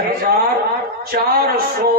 6400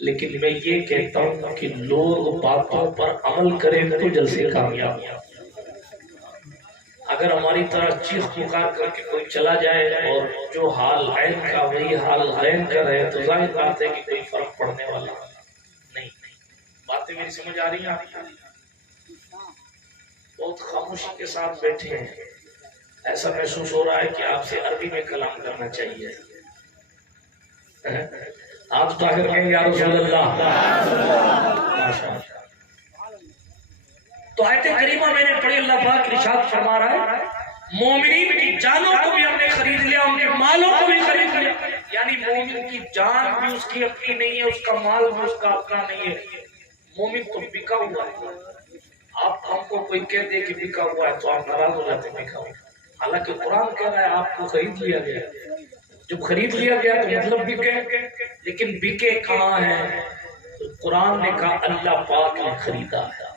لیکن میں یہ کہتا ہوں کہ لوگ باتوں پر عمل کریں تو جلسے کامیاب ہیں۔ اگر ہماری طرح چیخ پکار کر کے کوئی چلا جائے اور جو حال عین کا وہی حال غین کا رہے تو ظاہر بات ہے کہ کوئی فرق پڑنے والا نہیں۔ باتیں میری سمجھ آ رہی ہیں آپ کو؟ بہت خاموشی کے ساتھ بیٹھے ہیں، ایسا محسوس ہو رہا ہے کہ آپ سے عربی میں کلام کرنا چاہیے۔ آپ طاہر ہیں یا رسول اللہ؟ ماشاء اللہ۔ تو آیت کریمہ میں نے پڑھی، اللہ پاک ارشاد فرما رہا ہے مومنین کی جانوں کو بھی ہم نے خرید لیا، ان کے مالوں کو بھی خرید لیا۔ یعنی مومن کی جان بھی اس کی اپنی نہیں ہے، اس کا مال بھی اس کا اپنا نہیں ہے، مومن تو بکا ہوا ہے۔ آپ ہم کو کوئی کہہ دے کہ بکا ہوا ہے تو آپ ناراض ہو جاتے ہیں، بکا ہوا، حالانکہ قرآن کہہ رہا ہے آپ کو خرید لیا گیا۔ جب خرید لیا گیا تو مطلب بکے، لیکن بکے کہاں ہیں؟ قرآن نے کہا اللہ پاک نے خریدا ہے۔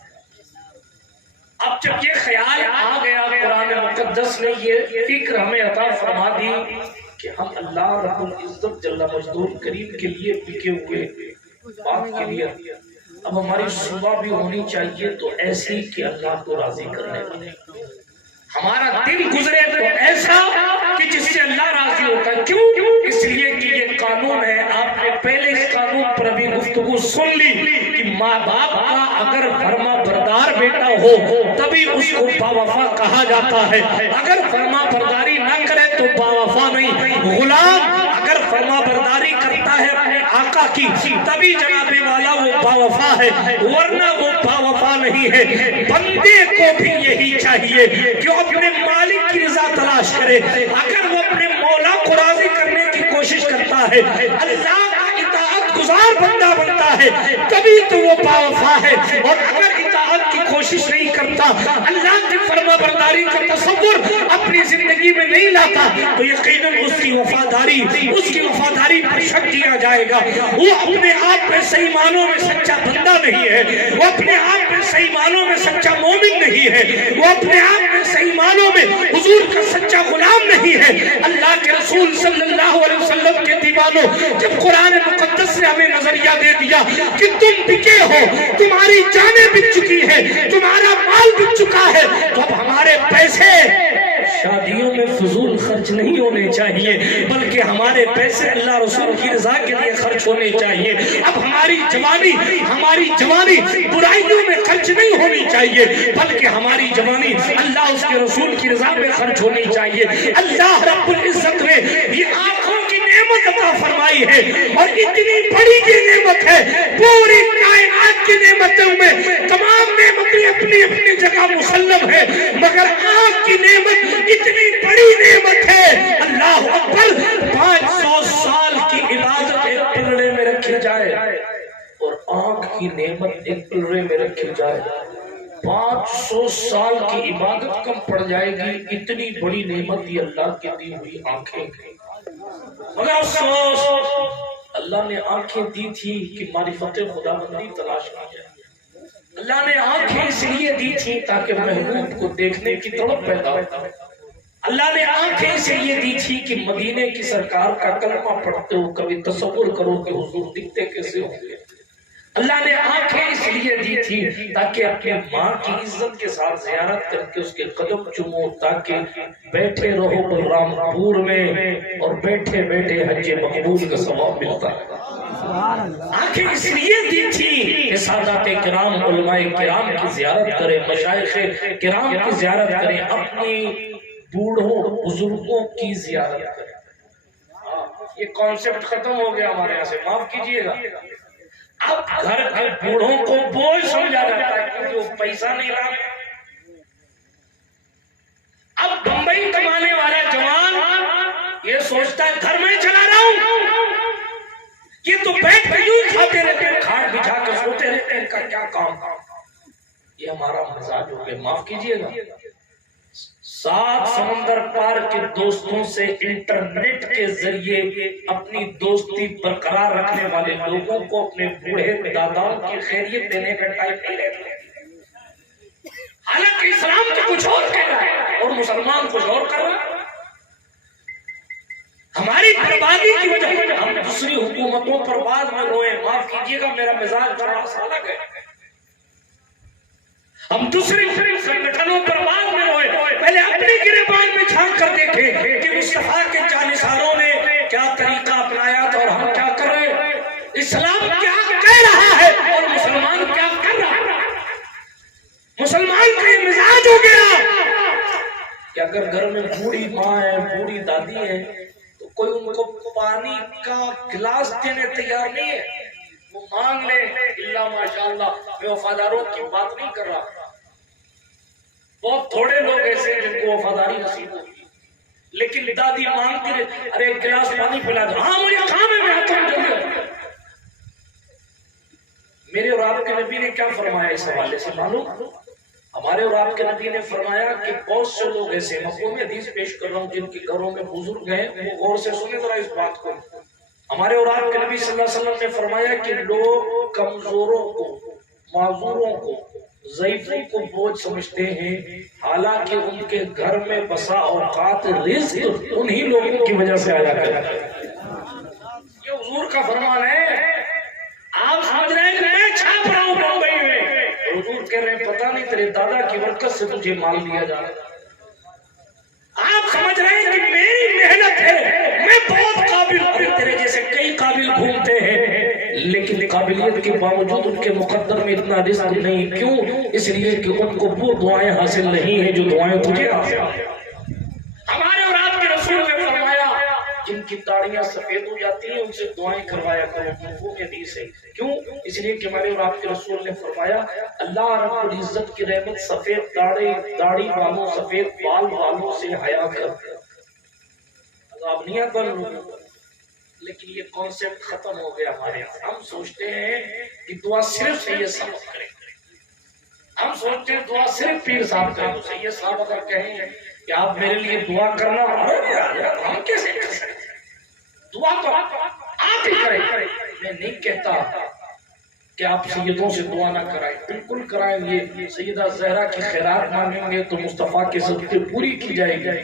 اب جب یہ خیال آ گیا، قرآن مقدس نے یہ فکر ہمیں عطا فرما دی کہ ہم اللہ رب العزت جل مجدور کریم کے لیے بکے ہوئے بات کے لیے اب ہماری صبح بھی ہونی چاہیے تو ایسی کہ اللہ کو راضی کرنے والی، ہمارا دل گزرے تو ایسا کہ جس سے اللہ راضی ہوتا ہے۔ کیوں؟ اس لیے کہ یہ قانون ہے، آپ نے پہلے اس قانون پر ابھی گفتگو سن لی کہ ماں باپ کا اگر فرما بردار بیٹا ہو تبھی اس کو باوفا کہا جاتا ہے، اگر فرما برداری نہ کرے تو باوفا نہیں۔ غلام اگر فرما برداری کرتا ہے اپنے آقا کی تبھی جناب والا وہ باوفا ہے، ورنہ وہ باوفا نہیں ہے۔ بندے کو بھی یہی چاہیے کہ وہ اپنے مالک کی رضا تلاش کرے، اگر وہ اپنے مولا کو راضی کرنے کی کوشش کرتا ہے، اللہ کا اطاعت گزار بندہ بنتا ہے، تبھی تو وہ باوفا ہے۔ اور اگر اطاعت کی کوشش نہیں کرتا، اللہ کی فرما برداری کا تصور اپنی زندگی میں نہیں لاتا تو یقیناً اس کی وفاداری پر شک کیا جائے گا۔ وہ اپنے آپ میں صحیح معنوں میں سچا بندہ نہیں ہے، وہ اپنے آپ میں صحیح معنوں میں سچا مومن نہیں ہے، وہ اپنے آپ میں صحیح معنوں میں حضور کا سچا غلام نہیں ہے۔ اللہ کے رسول صلی اللہ علیہ وسلم کے دیوانوں، جب قرآن مقدس نے ہمیں نظریہ دے دیا کہ تم بکے ہو، تمہاری جانیں بک چکی ہیں، تمہارا مال بک چکا ہے، تو اب ہمارے پیسے شادیوں میں فضول خرچ نہیں ہونے چاہیے، بلکہ ہمارے پیسے اللہ رسول کی رضا کے لیے خرچ ہونے چاہیے۔ اب ہماری جوانی برائیوں میں خرچ نہیں ہونی چاہیے، بلکہ ہماری جوانی اللہ اس کے رسول کی رضا میں خرچ ہونی چاہیے۔ اللہ رب العزت نے یہ آنکھوں کی نعمت عطا فرمائی ہے، اور اتنی بڑی یہ نعمت ہے، پوری کائنات کی نعمتوں میں تمام نعمتیں اپنی اپنی جگہ مسلم ہے، مگر آنکھ کی نعمت اتنی بڑی نعمت ہے۔ اللہ اکبر، 500 سال کی عبادت ایک پلڑے میں رکھی جائے اور آنکھ کی نعمت ایک پلڑے میں رکھی جائے، 500 سال کی عبادت کم پڑ جائے گی، اتنی بڑی نعمت یہ اللہ کی دی ہوئی آنکھیں۔ مگر افسوس، اللہ نے آنکھیں دی تھی کہ معرفت خدا بندی تلاش کی جائے، اللہ نے آنکھیں اس لیے دی تھی تاکہ محبوب کو دیکھنے کی تڑپ پیدا ہو، اللہ نے آنکھیں اس لیے دی تھی کہ مدینے کی سرکار کا کلمہ پڑھتے ہو کبھی تصور کرو کہ حضور دکھتے کیسے ہوں گے، اللہ نے آنکھیں اس لیے دی تھی تاکہ اپنے ماں کی عزت کے ساتھ زیارت کر کے اس کے قدم چومو، تاکہ بیٹھے رہو بلرام پور میں اور بیٹھے بیٹھے حج مقبول کا ثواب ملتا ہے۔ آنکھیں اس لیے دی تھی کہ سادات کرام، علماء کرام کی زیارت کریں، مشائخ کرام کی زیارت کریں، اپنی بوڑھوں بزرگوں کی زیارت کریں۔ یہ کانسیپٹ ختم ہو گیا ہمارے یہاں سے، معاف کیجئے گا۔ اب گھر کے بوڑھوں کو بوجھ سمجھا جاتا ہے کیونکہ وہ پیسہ نہیں لاتے۔ اب بمبئی کمانے والا جوان یہ سوچتا ہے گھر میں چلا رہا ہوں، یہ تو بیٹھ کے یوں کھاتے رہتے ہیں، کھاٹ بچھا کے سوتے رہتے ہیں، ان کا کیا کام؟ یہ ہمارا مزاج ہو گیا، معاف کیجئے گا۔ 7 سمندر پار کے دوستوں سے انٹرنیٹ کے ذریعے اپنی دوستی برقرار رکھنے والے لوگوں کو اپنے بوڑھے داداؤں کی خیریت دینے کا ٹائم نہیں رہتا، حالانکہ اسلام تو کچھ اور کہہ رہا ہے اور مسلمان کچھ اور کر رہا ہے۔ ہماری بربادی کی وجہ سے ہم دوسری حکومتوں پر بعد میں روئے، معاف کیجیے گا میرا مزاج تھوڑا سا الگ ہے، ہم دوسری سنگٹھنوں پر بعد میں روئے، پہلے اپنی گریبان میں جھانک کر دیکھیں کہ مصطفیٰ کے جانثاروں نے کیا طریقہ اپنایا تھا اور ہم کیا کر رہے ہیں، اسلام کیا کہہ رہا ہے اور مسلمان کیا کر رہا ہے۔ مسلمان کا یہ مزاج ہو گیا کہ اگر گھر میں بوڑھی ماں ہے، بوڑھی دادی ہے، تو کوئی ان کو پانی کا گلاس دینے تیار نہیں ہے، وہ مانگ لے، اللہ ماشاءاللہ، میں وفاداروں کی بات نہیں کر رہا، بہت تھوڑے لوگ ایسے ہیں جن کو وفاداری نصیب ہوتی، لیکن دادی مانگتی رہے، ارے ایک گلاس پانی پلا دو، ہاں مجھے کام ہے، میں آتا ہوں جلدی۔ میرے اور آپ کے نبی نے کیا فرمایا اس حوالے سے معلوم؟ ہمارے اور آپ کے نبی نے فرمایا کہ بہت سے لوگ ایسے، مفہوم حدیث پیش کر رہا ہوں، جن کے گھروں میں بزرگ ہیں، وہ غور سے سنیں ذرا اس بات کو۔ ہمارے اور آپ کے نبی صلی اللہ علیہ وسلم نے فرمایا کہ لوگ کمزوروں کو، معذوروں کو، ضعیفوں کو بوجھ سمجھتے ہیں، حالانکہ ان کے گھر میں بسا اوقات رزق انہی لوگوں کی وجہ سے آیا کرتا ہے۔ یہ حضور کا فرمان ہے۔ آپ سمجھ رہے ہیں کہ میں چھاپ رہا ہوں بمبئی میں، حضور کہہ رہے ہیں پتہ نہیں تیرے دادا کی برکت سے تجھے مال دیا جا رہا ہے۔ آپ سمجھ رہے ہیں کہ میری محنت ہے، میں بہت قابل ہوں، تیرے جیسے کئی قابل گھومتے ہیں، لیکن قابلیت کے باوجود ان کے مقدر میں اتنا رزق نہیں، کیوں؟ اس لیے کہ ان کو وہ دعائیں حاصل نہیں ہیں جو دعائیں تجھے حاصل ہیں۔ ہمارے اور آپ کے رسول نے فرمایا جن کی داڑیاں سفید ہو جاتی ہیں ان سے دعائیں کروایا کرو، مفہوم حدیث ہے، کیوں؟ اس لیے کہ ہمارے اور آپ کے رسول نے فرمایا اللہ رب العزت کی رحمت سفید داڑھی والوں، سفید بال والوں سے حیا کرتے ہیں۔ عذاب نہیں آتا لوگوں کو، لیکن یہ کانسیپٹ ختم ہو گیا ہمارے یہاں۔ ہم سوچتے ہیں کہ دعا صرف سید صاحب کریں، ہم سوچتے ہیں دعا صرف پیر صاحب کریں۔ سید صاحب اگر کہیں کہ آپ میرے لیے دعا کرنا، ہم کیسے کر سکتے ہیں؟ دعا تو آپ ہی کریں۔ میں نہیں کہتا کہ آپ سیدوں سے دعا نہ کرائیں، بالکل کرائیں گے، سیدہ زہرا کی خیرات مانگیں گے تو مصطفیٰ کی صدقے پوری کی جائے گی،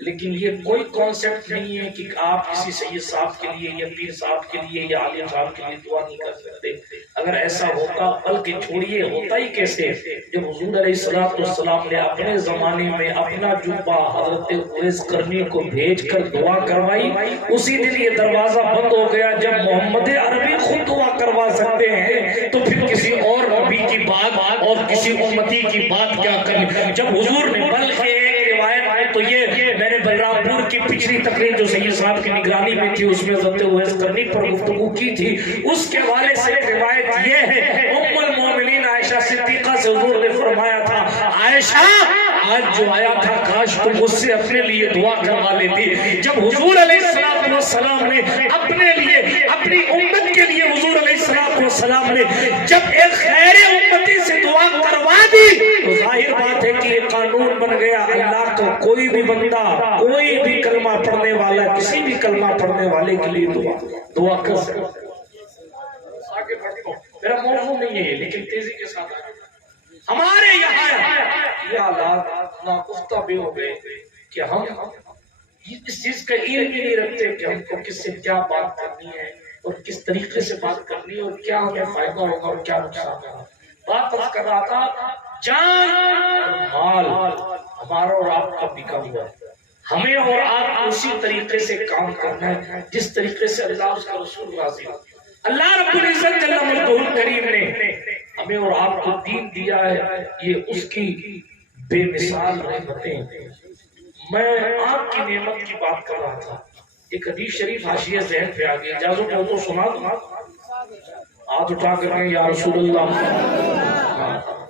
لیکن یہ کوئی کانسیپٹ نہیں ہے کہ آپ کسی سید صاحب کے لیے یا پیر صاحب کے لیے یا عالم صاحب کے لیے دعا نہیں کر سکتے۔ اگر ایسا ہوتا، بلکہ چھوڑیے ہوتا ہی کیسے، جب حضور علیہ السلام نے اپنے زمانے میں اپنا جوبہ حضرت اویس کرنی کو بھیج کر دعا کروائی، اسی دن یہ دروازہ بند ہو گیا۔ جب محمد عربی خود دعا کروا سکتے ہیں تو پھر کسی اور نبی کی بات اور کسی امتی کی بات کیا کریں؟ جب حضور نے، بلکہ ایک روایت میں تو یہ میں نے بلرام پور کی پچھلی تقریر جو سید صاحب کی نگرانی میں تھی اس میں حضرت اویس کرنی پر گفتگو کی تھی، اس کے حوالے سے روایت یہ ہے، ام المومنین عائشہ صدیقہ سے حضور نے فرمایا تھا عائشہ آج جو آیا تھا کاش تم مجھ سے اپنے لیے دعا کروا لیتی۔ جب حضور علیہ السلام نے اپنے لیے، اپنی امت کے لیے، حضور علیہ السلام نے جب ایک خیر امتی سے دعا کروا دی تو ظاہر بات ہے کہ یہ قانون بن گیا، اللہ کا کوئی بھی بندہ، کوئی بھی کلمہ پڑھنے والا، کسی بھی کلمہ پڑھنے والے کے لیے دعا کر سکتا ہے۔ آگے بڑھتا ہوں، میرا موضوع نہیں ہے لیکن تیزی کے ساتھ ہمارے یہاں یہ حالات ناگفتہ بھی ہو گئے کہ ہم اس چیز کا علم ہی نہیں رکھتے کہ ہم کو کس سے کیا بات کرنی ہے اور کس طریقے سے بات کرنی ہے اور کیا ہمیں فائدہ ہوگا اور کیا نقصان ہوگا۔ بات عرض کر رہا تھا، جان اور مال ہمارا اور آپ کا بکا ہوا ہے، ہمیں اور آپ کو اسی طریقے سے کام کرنا ہے جس طریقے سے اللہ اس کا رسول راضی ہو۔ اللہ رب العزت جل مجدہ کریم نے ہمیں اور آپ کو دین دیا ہے، یہ اس کی بے مثال رحمتیں۔ میں آپ کی نعمت کی بات کر رہا تھا، ایک حدیث شریف حاشیہ ذہن پہ آ گئی، اجازت ہو تو سنا دوں، ہاتھ اٹھا کر کہیں یا رسول اللہ۔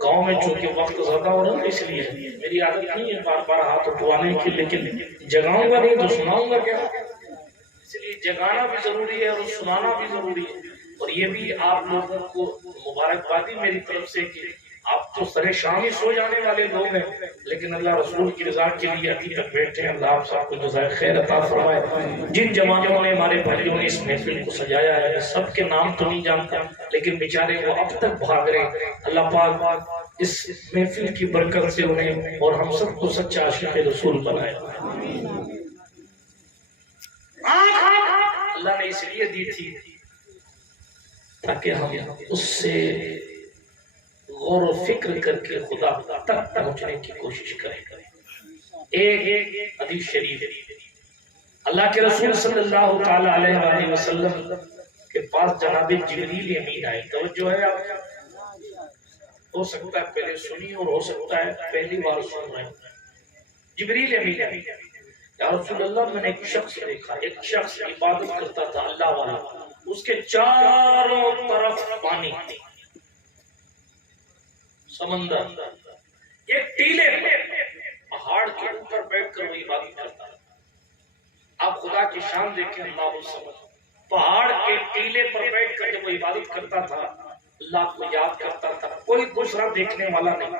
گاؤں میں چونکہ وقت زیادہ ہو رہا ہے اس لیے میری عادت نہیں ہے بار بار ہاتھ اٹھوانے کی، لیکن جگاؤں گا نہیں تو سناؤں گا کیا، اس لیے جگانا بھی ضروری ہے اور سنانا بھی ضروری ہے۔ اور یہ بھی آپ لوگوں کو مبارکبادی میری طرف سے کہ آپ تو سرے شام ہی سو جانے والے لوگ ہیں، لیکن اللہ رسول کی رضا کے لیے ابھی تک بیٹھے ہیں۔ اللہ آپ سب کو جزائے خیر عطا فرمائے۔ جن جوانوں نے، ہمارے بھائیوں نے اس محفل کو سجایا ہے، سب کے نام تو نہیں جانتا لیکن بیچارے وہ اب تک بھاگ رہے ہیں، اللہ پاک اس محفل کی برکت سے انہیں اور ہم سب کو سچا عاشق رسول بنائے۔ آنکھ اللہ نے اس لیے دی تھی تاکہ ہم اس سے غور و فکر کر کے خدا تک پہنچنے کی کوشش کریں. ایک حدیث شریف اللہ کے رسول صلی اللہ تعالی علیہ وآلہ وسلم کے پاس جناب جبریل امین آئے. توجہ ہے آپ؟ ہو سکتا ہے پہلے سنی اور ہو سکتا ہے پہلی بار سن رہے ہیں. جبریل امین آئے، یا رسول اللہ میں نے ایک شخص دیکھا، ایک شخص عبادت کرتا تھا اللہ والا، اس کے چاروں طرف پانی، سمندر، ایک ٹیلے پہاڑ کے اوپر بیٹھ کر وہ عبادت کرتا ہے. آپ خدا کی شان دیکھیں، اللہ الصمد. پہاڑ کے ٹیلے پر بیٹھ کر جب وہ عبادت کرتا تھا اللہ کو یاد کرتا تھا، کوئی دوسرا دیکھنے والا نہیں.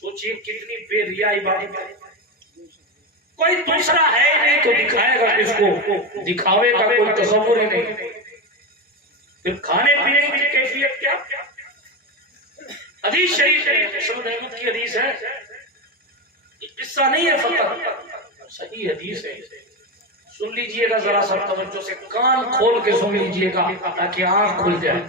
سوچئے کتنی بے ریا عبادت ہے. کوئی دوسرا ہے نہیں تو دکھائے گا کس کو؟ دکھاوے کا کوئی تصور ہی نہیں. پھر کھانے پینے کی کیفیت کیا؟ حدیث شریف ہے، شمس احمد کی حدیث ہے، یہ قصہ نہیں ہے فقط، صحیح حدیث ہے. سن لیجئے گا ذرا سا توجہ سے، کان کھول کے سن لیجئے گا تاکہ آنکھ کھل جائے.